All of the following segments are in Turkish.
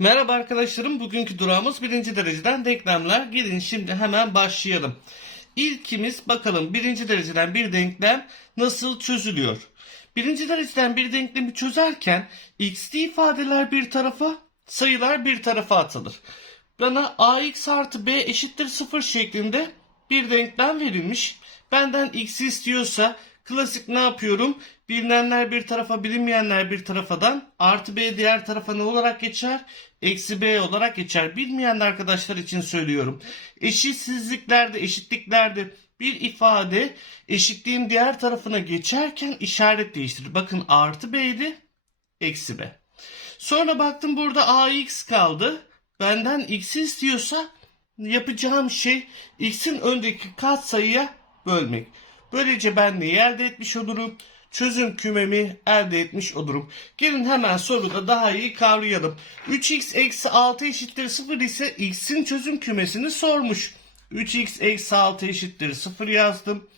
Merhaba arkadaşlarım. Bugünkü durağımız birinci dereceden denklemler. Gelin şimdi hemen başlayalım. İlkimiz bakalım birinci dereceden bir denklem nasıl çözülüyor? Birinci dereceden bir denklemi çözerken x'li ifadeler bir tarafa, sayılar bir tarafa atılır. Bana ax artı b eşittir 0 şeklinde bir denklem verilmiş. Benden x'i istiyorsa klasik ne yapıyorum? Bilinenler bir tarafa, bilinmeyenler bir tarafadan artı b diğer tarafa ne olarak geçer? Eksi b olarak geçer. Bilmeyen arkadaşlar için söylüyorum. Eşitsizliklerde, eşitliklerde bir ifade eşitliğin diğer tarafına geçerken işaret değiştirir. Bakın artı b'ydi, eksi b. Sonra baktım burada ax kaldı. Benden x'i istiyorsa yapacağım şey x'in öndeki katsayıya bölmek. Böylece ben neyi elde etmiş olurum? Çözüm kümemi elde etmiş olurum. Gelin hemen soruda daha iyi kavrayalım. 3x eksi 6 eşittir 0 ise x'in çözüm kümesini sormuş. 3x eksi 6 eşittir 0 yazdım.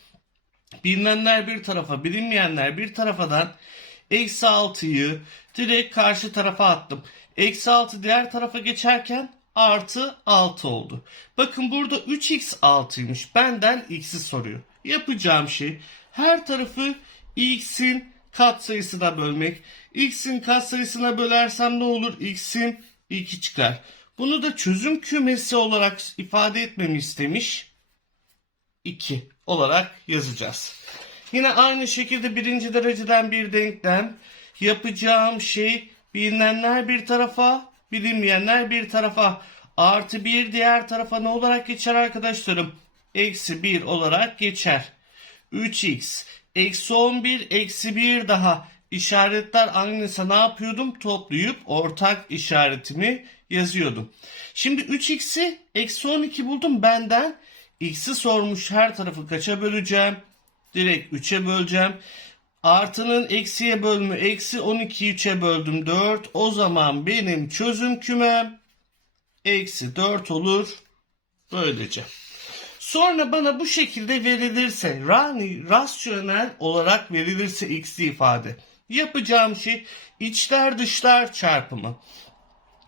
Bilinenler bir tarafa, bilinmeyenler bir tarafadan eksi 6'yı direkt karşı tarafa attım. Eksi 6 diğer tarafa geçerken artı 6 oldu. Bakın burada 3x 6'ymış. Benden x'i soruyor. Yapacağım şey her tarafı x'in katsayısına bölmek. x'in katsayısına bölersem ne olur? x'in 2 çıkar. Bunu da çözüm kümesi olarak ifade etmemi istemiş. 2 olarak yazacağız. Yine aynı şekilde birinci dereceden bir denklem. Yapacağım şey bilinenler bir tarafa, bilinmeyenler bir tarafa. Artı bir diğer tarafa ne olarak geçer arkadaşlarım? Eksi 1 olarak geçer. 3x eksi 11 eksi 1 daha işaretler aynıysa ne yapıyordum? Toplayıp ortak işaretimi yazıyordum. Şimdi 3x'i eksi 12 buldum benden. X'i sormuş her tarafı kaça böleceğim? Direkt 3'e böleceğim. Artının eksiye bölümü eksi 12'yi 3'e böldüm 4. O zaman benim çözüm kümem eksi 4 olur. Böylece. Sonra bana bu şekilde verilirse, yani rasyonel olarak verilirse x'li ifade. Yapacağım şey içler dışlar çarpımı.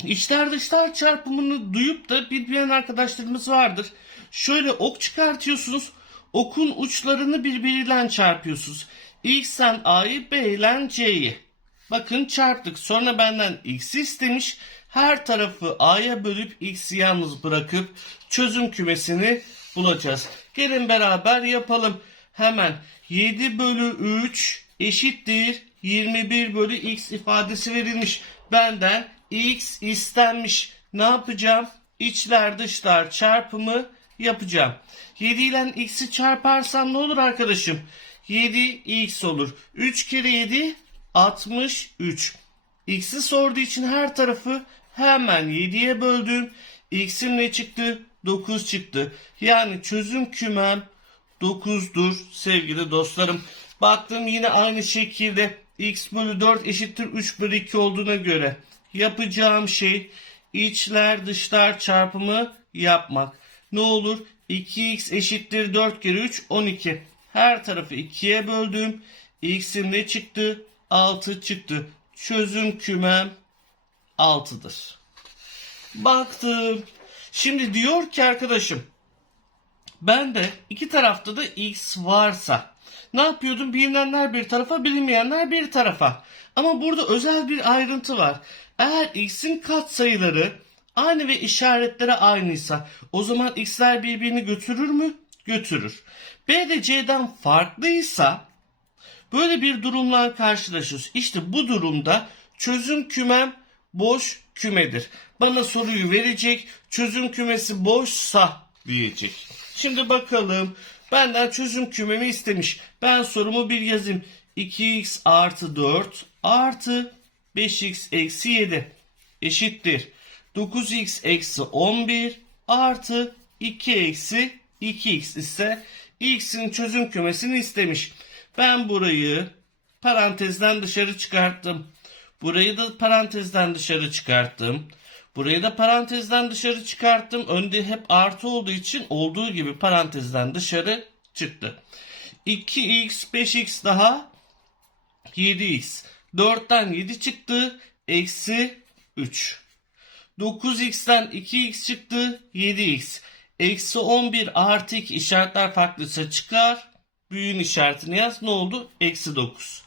İçler dışlar çarpımını duyup da bilmeyen arkadaşlarımız vardır. Şöyle ok çıkartıyorsunuz. Okun uçlarını birbiriyle çarpıyorsunuz. X'ten A'yı B ile C'yi. Bakın çarptık. Sonra benden X istemiş. Her tarafı A'ya bölüp X'i yalnız bırakıp çözüm kümesini bulacağız. Gelin beraber yapalım. Hemen 7 bölü 3 eşittir 21 bölü X ifadesi verilmiş. Benden X istenmiş. Ne yapacağım? İçler dışlar çarpımı yapacağım. 7 ile x'i çarparsam ne olur arkadaşım? 7x olur. 3 kere 7 63. X'i sorduğu için her tarafı hemen 7'ye böldüm. X'in ne çıktı? 9 çıktı. Yani çözüm kümem 9'dur sevgili dostlarım. Baktım yine aynı şekilde x bölü 4 eşittir 3 bölü 2 olduğuna göre yapacağım şey içler dışlar çarpımı yapmak. Ne olur? 2x eşittir 4 kere 3 12. Her tarafı 2'ye böldüm. X'in ne çıktı? 6 çıktı. Çözüm kümem 6'dır. Baktım. Şimdi diyor ki arkadaşım ben de iki tarafta da x varsa ne yapıyordum? Bilinenler bir tarafa, bilinmeyenler bir tarafa. Ama burada özel bir ayrıntı var. Eğer x'in katsayıları aynı ve işaretleri aynıysa o zaman x'ler birbirini götürür mü? Götürür. B de C'den farklıysa böyle bir durumla karşılaşıyoruz. İşte bu durumda çözüm kümem boş kümedir. Bana soruyu verecek. Çözüm kümesi boşsa diyecek. Şimdi bakalım. Benden çözüm kümemi istemiş. Ben sorumu bir yazayım. 2x artı 4 artı 5x eksi 7 eşittir. 9x eksi 11 artı 2 eksi 2x ise x'in çözüm kümesini istemiş. Ben burayı parantezden dışarı çıkarttım. Burayı da parantezden dışarı çıkarttım. Burayı da parantezden dışarı çıkarttım. Önde hep artı olduğu için olduğu gibi parantezden dışarı çıktı. 2x 5x daha 7x. 4'ten 7 çıktı. Eksi 3. 9x'ten 2x çıktı 7x. Eksi 11 artı 2 işaretler farklıysa çıkar. Büyüğün işaretini yaz. Ne oldu? Eksi 9.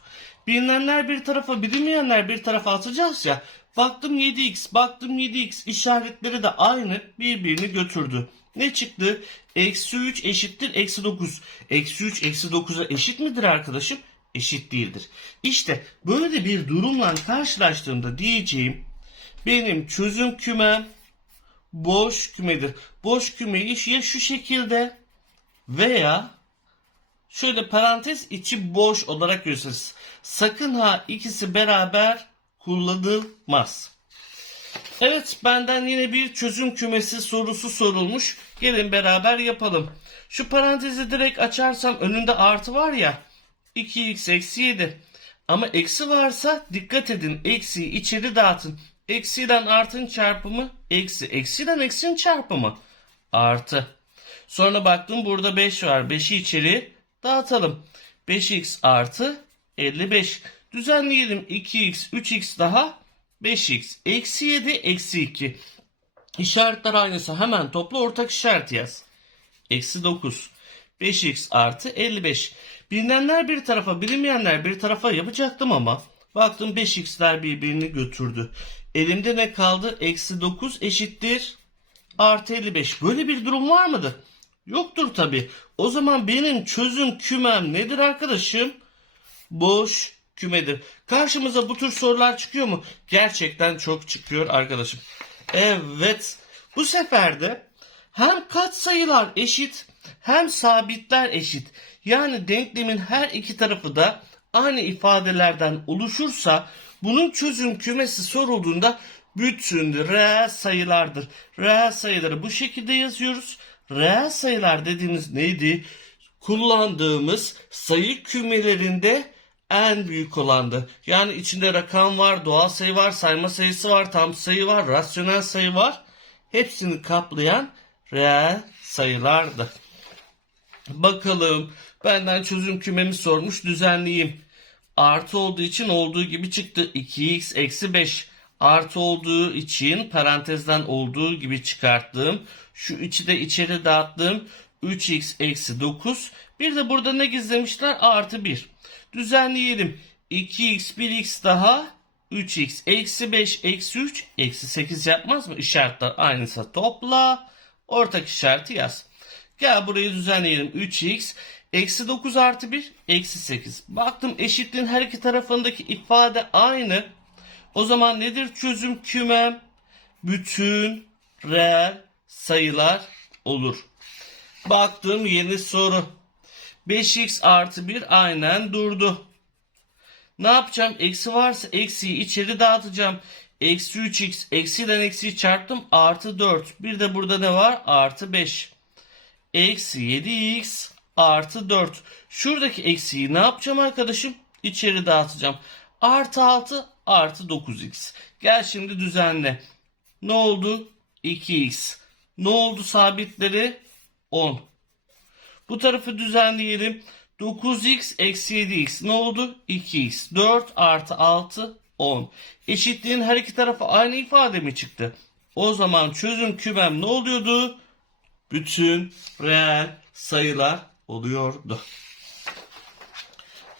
Bilinenler bir tarafa bilinmeyenler bir tarafa atacağız ya. Baktım 7x baktım 7x işaretleri de aynı birbirini götürdü. Ne çıktı? Eksi 3 eşittir eksi 9. Eksi 3 eksi 9'a eşit midir arkadaşım? Eşit değildir. İşte böyle bir durumla karşılaştığımda diyeceğim benim çözüm kümem boş kümedir. Boş kümeyi ya şu şekilde veya şöyle parantez içi boş olarak gösteririz. Sakın ha ikisi beraber kullanılmaz. Evet benden yine bir çözüm kümesi sorusu sorulmuş. Gelin beraber yapalım. Şu parantezi direkt açarsam önünde artı var ya. 2x eksi 7. Ama eksi varsa dikkat edin eksiyi içeri dağıtın. Eksiden artın çarpımı eksi. Eksiden eksinin çarpımı artı. Sonra baktım burada 5 var. 5'i içeri dağıtalım. 5x artı 55. Düzenleyelim 2x 3x daha 5x. Eksi 7 eksi 2. İşaretler aynısı hemen topla ortak işaret yaz. Eksi 9. 5x artı 55. Bilinenler bir tarafa bilinmeyenler bir tarafa yapacaktım ama baktım 5x'ler birbirini götürdü. Elimde ne kaldı? Eksi 9 eşittir artı 55. Böyle bir durum var mıdır? Yoktur tabi. O zaman benim çözüm kümem nedir arkadaşım? Boş kümedir. Karşımıza bu tür sorular çıkıyor mu? Gerçekten çok çıkıyor arkadaşım. Evet. Bu sefer de hem katsayılar eşit hem sabitler eşit. Yani denklemin her iki tarafı da aynı ifadelerden oluşursa bunun çözüm kümesi sorulduğunda bütün reel sayılardır. Reel sayıları bu şekilde yazıyoruz. Reel sayılar dediğimiz neydi? Kullandığımız sayı kümelerinde en büyük olandı. Yani içinde rakam var, doğal sayı var, sayma sayısı var, tam sayı var, rasyonel sayı var. Hepsini kaplayan reel sayılardı. Bakalım benden çözüm kümemi sormuş düzenleyeyim. Artı olduğu için olduğu gibi çıktı. 2x eksi 5 artı olduğu için parantezden olduğu gibi çıkarttım. Şu içi de içeri dağıttım. 3x eksi 9. Bir de burada ne gizlemişler? Artı 1. Düzenleyelim. 2x 1x daha 3x eksi 5 eksi 3 eksi 8 yapmaz mı? İşaretler aynısa topla. Ortak işareti yaz. Gel burayı düzenleyelim. 3x eksi 9 artı 1 eksi 8. Baktım eşitliğin her iki tarafındaki ifade aynı. O zaman nedir çözüm kümem? Bütün reel sayılar olur. Baktım yeni soru. 5x artı 1 aynen durdu. Ne yapacağım? Eksi varsa eksiyi içeri dağıtacağım. Eksi 3x eksiyle eksiyi çarptım. Artı 4. Bir de burada ne var? Artı 5. Eksi 7x artı 4. Şuradaki eksiyi ne yapacağım arkadaşım? İçeri dağıtacağım. Artı 6 artı 9x. Gel şimdi düzenle. Ne oldu? 2x. Ne oldu sabitleri? 10. Bu tarafı düzenleyelim. 9x eksi 7x ne oldu? 2x. 4 artı 6 10. Eşitliğin her iki tarafı aynı ifade mi çıktı? O zaman çözüm kümem ne oluyordu? Bütün reel sayılar oluyordu.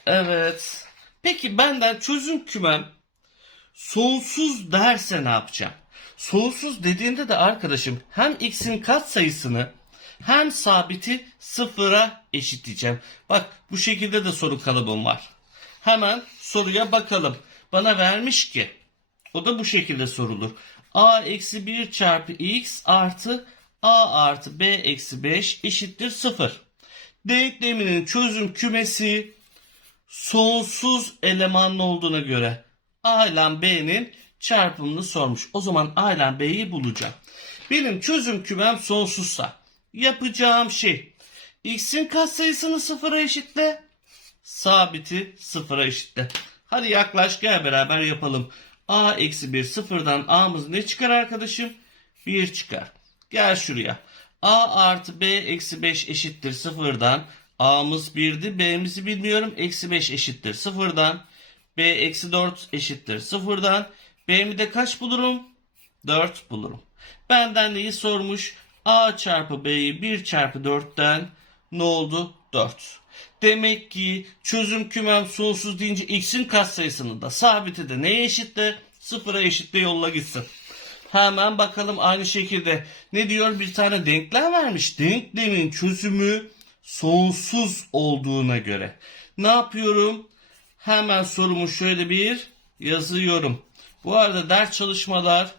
Evet. Peki benden çözüm kümem sonsuz derse ne yapacağım? Sonsuz dediğinde de arkadaşım hem x'in katsayısını hem sabiti sıfıra eşitleyeceğim. Bak bu şekilde de soru kalıbım var. Hemen soruya bakalım. Bana vermiş ki o da bu şekilde sorulur. a eksi 1 çarpı x artı a artı b eksi 5 eşittir 0. Denkleminin çözüm kümesi sonsuz elemanlı olduğuna göre a ile b'nin çarpımını sormuş. O zaman a ile b'yi bulacağım. Benim çözüm kümem sonsuzsa yapacağım şey x'in katsayısını sıfıra eşitle sabiti sıfıra eşitle. Hadi yaklaş gel beraber yapalım. a eksi 1 sıfırdan a'mız ne çıkar arkadaşım? 1 çıkar. Gel şuraya. a artı b eksi 5 eşittir sıfırdan. a'mız 1'di b'mizi bilmiyorum. Eksi 5 eşittir sıfırdan. b eksi 4 eşittir sıfırdan. b'mi de kaç bulurum? 4 bulurum. Benden neyi sormuş? A çarpı B'yi 1 çarpı 4'ten ne oldu? 4. Demek ki çözüm kümem sonsuz deyince x'in katsayısını da sabiti de neye eşitle? Sıfıra eşitle yolla gitsin. Hemen bakalım aynı şekilde. Ne diyor? Bir tane denklem vermiş. Denklemin çözümü sonsuz olduğuna göre. Ne yapıyorum? Hemen sorumu şöyle bir yazıyorum. Bu arada ders çalışmalar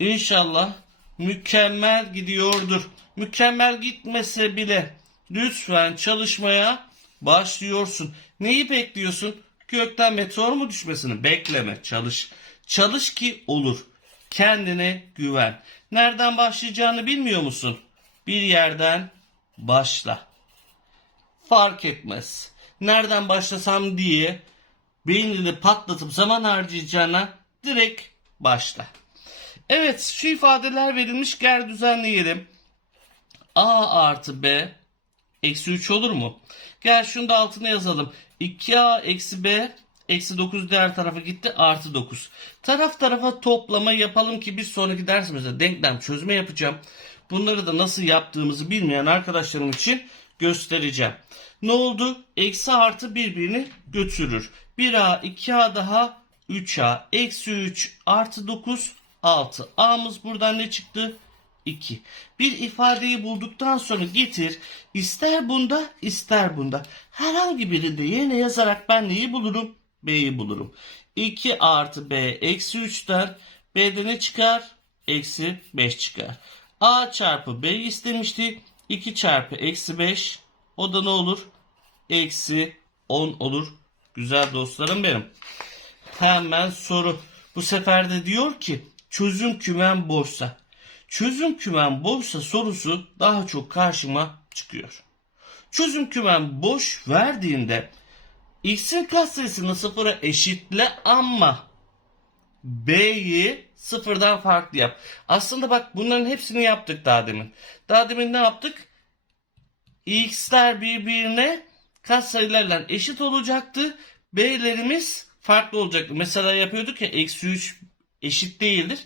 İnşallah mükemmel gidiyordur. Mükemmel gitmese bile lütfen çalışmaya başlıyorsun. Neyi bekliyorsun? Gökten meteor mu düşmesini bekleme, çalış. Çalış ki olur. Kendine güven. Nereden başlayacağını bilmiyor musun? Bir yerden başla. Fark etmez. Nereden başlasam diye beynini patlatıp zaman harcayacağına direkt başla. Evet şu ifadeler verilmiş gel düzenleyelim. A artı B eksi 3 olur mu? Gel şunu da altına yazalım. 2A eksi B eksi 9 diğer tarafa gitti artı 9. Taraf tarafa toplama yapalım ki bir sonraki dersimizde denklem çözme yapacağım. Bunları da nasıl yaptığımızı bilmeyen arkadaşlarım için göstereceğim. Ne oldu? Eksi artı birbirini götürür. 1A 2A daha 3A eksi 3 artı 9 6. A'mız buradan ne çıktı? 2. Bir ifadeyi bulduktan sonra getir ister bunda ister bunda herhangi birinde yerine yazarak ben neyi bulurum? B'yi bulurum. 2 artı B eksi 3'ten B'de ne çıkar? Eksi 5 çıkar. A çarpı B istemişti. 2 çarpı eksi 5 o da ne olur? Eksi 10 olur. Güzel dostlarım benim. Hemen soru. Bu sefer de diyor ki çözüm kümen boşsa. Çözüm kümen boşsa sorusu daha çok karşıma çıkıyor. Çözüm kümen boş verdiğinde x'in katsayısını sıfıra eşitle ama b'yi sıfırdan farklı yap. Aslında bak bunların hepsini yaptık daha demin. Daha demin ne yaptık? x'ler birbirine katsayılarla eşit olacaktı. B'lerimiz farklı olacaktı. Mesela yapıyorduk ya eksi 3 eşit değildir.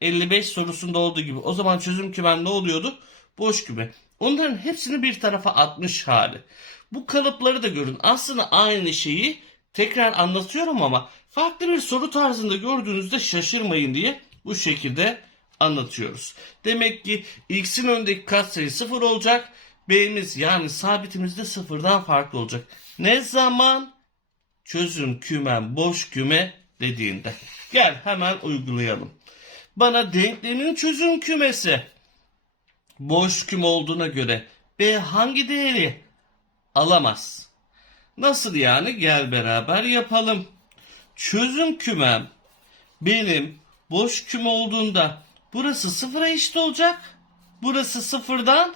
55 sorusunda olduğu gibi. O zaman çözüm kümen ne oluyordu? Boş küme. Onların hepsini bir tarafa atmış hali. Bu kalıpları da görün. Aslında aynı şeyi tekrar anlatıyorum ama farklı bir soru tarzında gördüğünüzde şaşırmayın diye bu şekilde anlatıyoruz. Demek ki x'in öndeki katsayı 0 olacak. B'miz yani sabitimiz de sıfırdan farklı olacak. Ne zaman? Çözüm kümen boş küme dediğinde. Gel hemen uygulayalım. Bana denklemin çözüm kümesi boş küme olduğuna göre B hangi değeri alamaz? Nasıl yani? Gel beraber yapalım. Çözüm kümem benim boş küme olduğunda burası sıfıra eşit olacak. Burası sıfırdan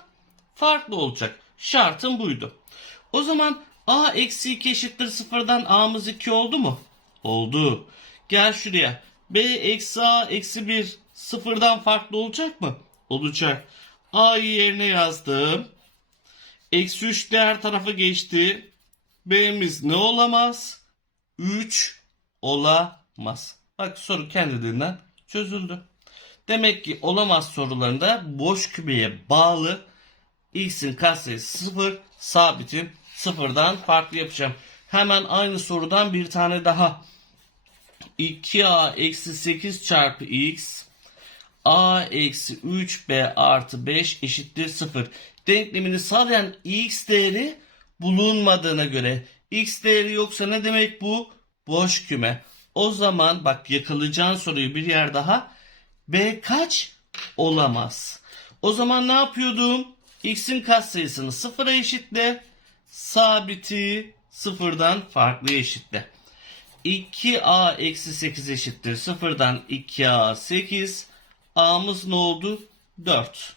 farklı olacak. Şartım buydu. O zaman a eksi 2 eşittir sıfırdan a'mız 2 oldu mu? Oldu. Gel şuraya. b eksi a eksi 1 sıfırdan farklı olacak mı? Olacak. a'yı yerine yazdım. Eksi 3 diğer tarafa geçti. b'miz ne olamaz? 3 olamaz. Bak soru kendiliğinden çözüldü. Demek ki olamaz sorularında boş kümeye bağlı x'in katsayısı 0, sabitim sıfırdan farklı yapacağım. Hemen aynı sorudan bir tane daha. 2a eksi 8 çarpı x a eksi 3b artı 5 eşittir 0. Denklemini sağlayan x değeri bulunmadığına göre x değeri yoksa ne demek bu? Boş küme. O zaman bak yakalayacağın soruyu bir yer daha. B kaç? Olamaz. O zaman ne yapıyordum? X'in katsayısını sıfıra eşitle. Sabiti sıfırdan farklı eşitle. 2a eksi 8 eşittir. Sıfırdan 2a 8. A'mız ne oldu? 4.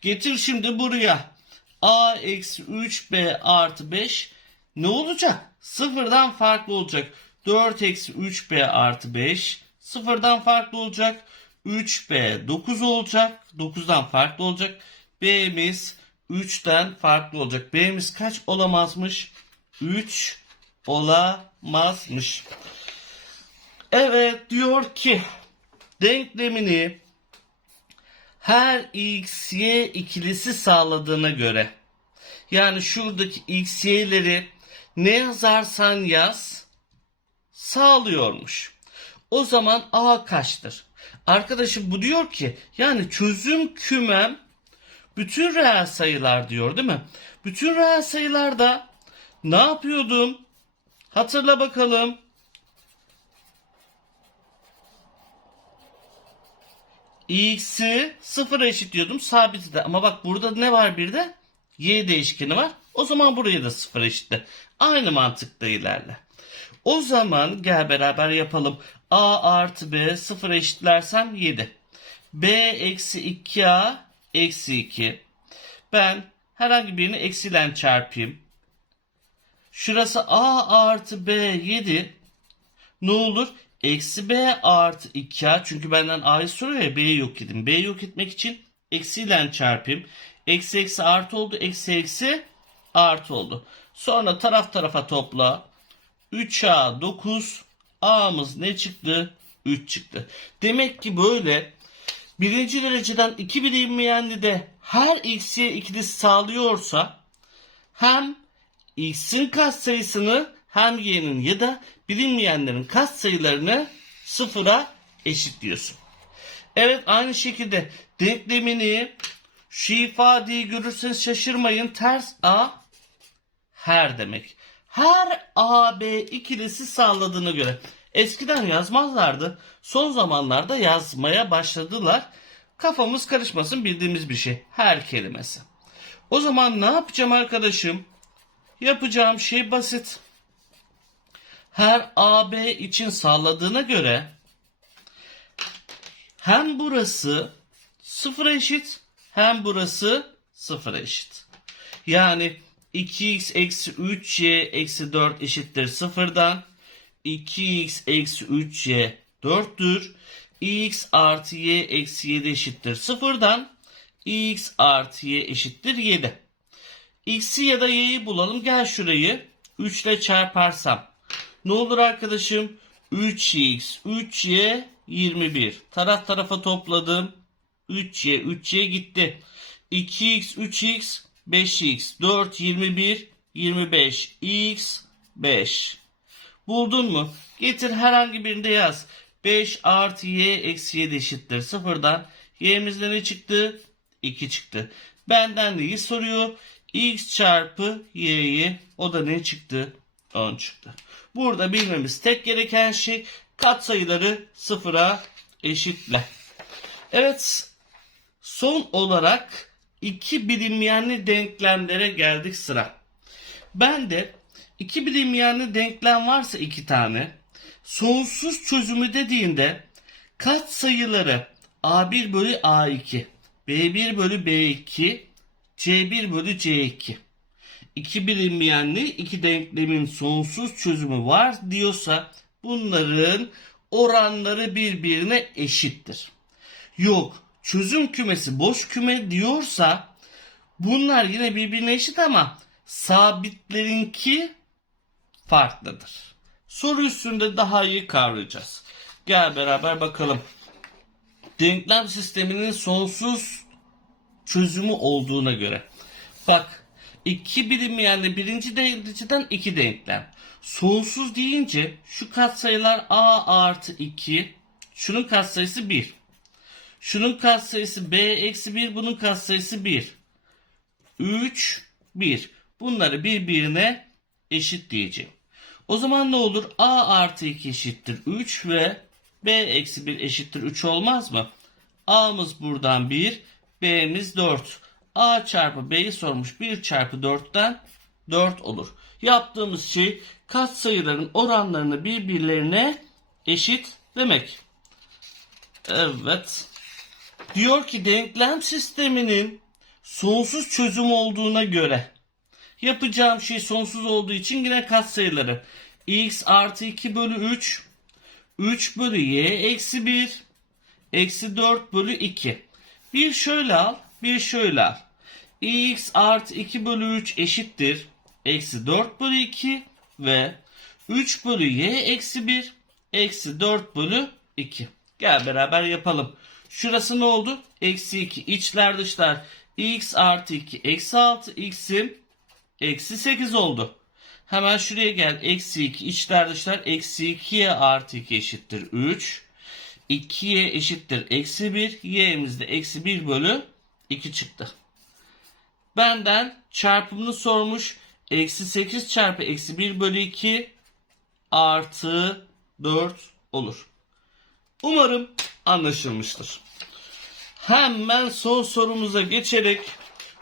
Getir şimdi buraya. A eksi 3B artı 5 ne olacak? Sıfırdan farklı olacak. 4 eksi 3B artı 5 sıfırdan farklı olacak. 3B 9 olacak. 9'dan farklı olacak. B'miz 3'ten farklı olacak. B'miz kaç olamazmış? 3 olamazmış. Evet diyor ki denklemini her x, y ikilisi sağladığına göre yani şuradaki x, y'leri ne yazarsan yaz sağlıyormuş. O zaman a kaçtır? Arkadaşım bu diyor ki yani çözüm kümem bütün reel sayılar diyor değil mi? Bütün reel sayılarda ne yapıyordum? Hatırla bakalım. x'i sıfır eşitliyordum sabiti de. Ama bak burada ne var bir de? y değişkeni var. O zaman burayı da sıfır eşitle. Aynı mantıkta ilerle. O zaman gel beraber yapalım. a artı b sıfır eşitlersem 7. b eksi 2a eksi 2. Ben herhangi birini eksiyle çarpayım. Şurası a artı b 7. Ne olur? Eksi b artı 2a. Çünkü benden a'yı soruyor ya b'yi yok edin. b'yi yok etmek için eksiyle çarpayım. Eksi eksi artı oldu. Eksi eksi artı oldu. Sonra taraf tarafa topla. 3a 9. a'mız ne çıktı? 3 çıktı. Demek ki böyle birinci dereceden iki bilinmeyenli de her x'ye ikilisi sağlıyorsa hem x'in katsayısını hem y'nin ya da bilinmeyenlerin katsayılarını sıfıra eşitliyorsun. Evet aynı şekilde denklemini şu ifadeyi görürseniz şaşırmayın. Ters a her demek. Her AB ikilisi sağladığına göre. Eskiden yazmazlardı. Son zamanlarda yazmaya başladılar. Kafamız karışmasın bildiğimiz bir şey. Her kelimesi. O zaman ne yapacağım arkadaşım? Yapacağım şey basit. Her AB için sağladığına göre hem burası sıfıra eşit hem burası sıfıra eşit. Yani 2x eksi 3y eksi 4 eşittir sıfırdan. 2x eksi 3y 4'tür. x artı y eksi 7 eşittir sıfırdan. x artı y eşittir 7. x'i ya da y'yi bulalım. Gel şurayı 3 ile çarparsam. Ne olur arkadaşım? 3x, 3y, 21. Taraf tarafa topladım. 3y, 3y gitti. 2x, 3x, 5x, 4, 21, 25, x, 5. Buldun mu? Getir herhangi birinde yaz. 5 artı y eksi 7 eşittir. Sıfırdan y'mizde ne çıktı? 2 çıktı. Benden neyi soruyor? X çarpı y'yi o da ne çıktı? 10 çıktı. Burada bilmemiz tek gereken şey katsayıları sıfıra eşitle. Evet son olarak iki bilinmeyenli denklemlere geldik sıra. Ben de iki bilinmeyenli denklem varsa iki tane sonsuz çözümü dediğinde katsayıları A1 bölü A2 B1 bölü B2 C1 bölü C2 iki bilinmeyenli iki denklemin sonsuz çözümü var diyorsa bunların oranları birbirine eşittir. Yok çözüm kümesi boş küme diyorsa bunlar yine birbirine eşit ama sabitlerinki farklıdır. Soru üstünde daha iyi kavrayacağız. Gel beraber bakalım. Denklem sisteminin sonsuz çözümü olduğuna göre. Bak iki bilinmeyenli birinci dereceden iki denklem. Sonsuz deyince şu katsayılar a artı 2 şunun katsayısı 1. Şunun katsayısı b eksi 1 bunun katsayısı 1. 3 1. Bunları birbirine eşit diyeceğim. O zaman ne olur? a artı 2 eşittir 3 ve b eksi 1 eşittir 3 olmaz mı? a'mız buradan 1 b'miz 4. a çarpı b'yi sormuş 1 çarpı 4'ten 4 olur. Yaptığımız şey katsayıların oranlarını birbirlerine eşit demek. Evet. Diyor ki denklem sisteminin sonsuz çözüm olduğuna göre yapacağım şey sonsuz olduğu için yine katsayıları x artı 2 bölü 3 3 bölü y eksi 1 eksi 4 bölü 2 bir şöyle al bir şöyle al x artı 2 bölü 3 eşittir eksi 4 bölü 2 ve 3 bölü y eksi 1 eksi 4 bölü 2 Gel beraber yapalım. Şurası ne oldu? Eksi 2 içler dışlar. x artı 2 eksi 6 x'im eksi 8 oldu. Hemen şuraya gel. Eksi 2 içler dışlar. Eksi 2'ye artı 2 eşittir 3. 2'ye eşittir eksi 1. Y'miz de eksi 1 bölü 2 çıktı. Benden çarpımını sormuş. Eksi 8 çarpı eksi 1 bölü 2 artı 4 olur. Umarım anlaşılmıştır. Hemen son sorumuza geçerek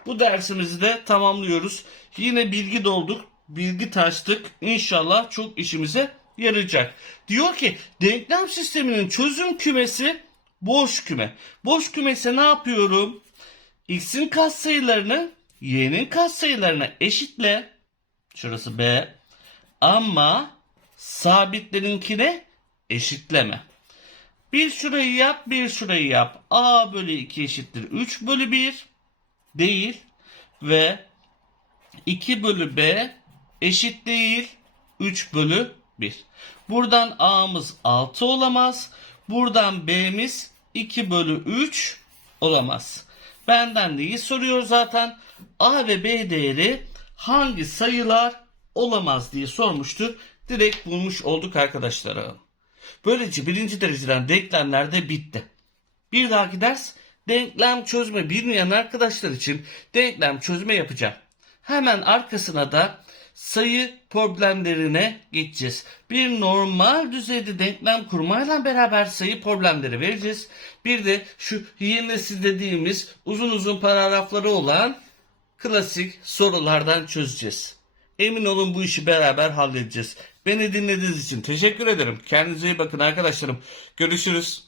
bu dersimizi de tamamlıyoruz. Yine bilgi dolduk, bilgi taştık. İnşallah çok işimize yarayacak. Diyor ki denklem sisteminin çözüm kümesi boş küme. Boş kümese ne yapıyorum? X'in katsayılarını Y'nin katsayılarına eşitle. Şurası B. Ama sabitlerinkine eşitleme. Bir şurayı yap, bir şurayı yap. A bölü 2 eşittir 3 bölü 1 değil ve 2 bölü B eşit değil 3 bölü 1. Buradan A'mız 6 olamaz. Buradan B'miz 2 bölü 3 olamaz. Benden neyi soruyor zaten? A ve B değeri hangi sayılar olamaz diye sormuştur. Direkt bulmuş olduk arkadaşlarım. Böylece birinci dereceden denklemler de bitti. Bir dahaki ders denklem çözme bilmeyen arkadaşlar için denklem çözme yapacağım. Hemen arkasına da sayı problemlerine geçeceğiz. Bir normal düzeyde denklem kurmayla beraber sayı problemleri vereceğiz. Bir de şu yeni nesil dediğimiz uzun uzun paragrafları olan klasik sorulardan çözeceğiz. Emin olun bu işi beraber halledeceğiz. Beni dinlediğiniz için teşekkür ederim. Kendinize iyi bakın arkadaşlarım. Görüşürüz.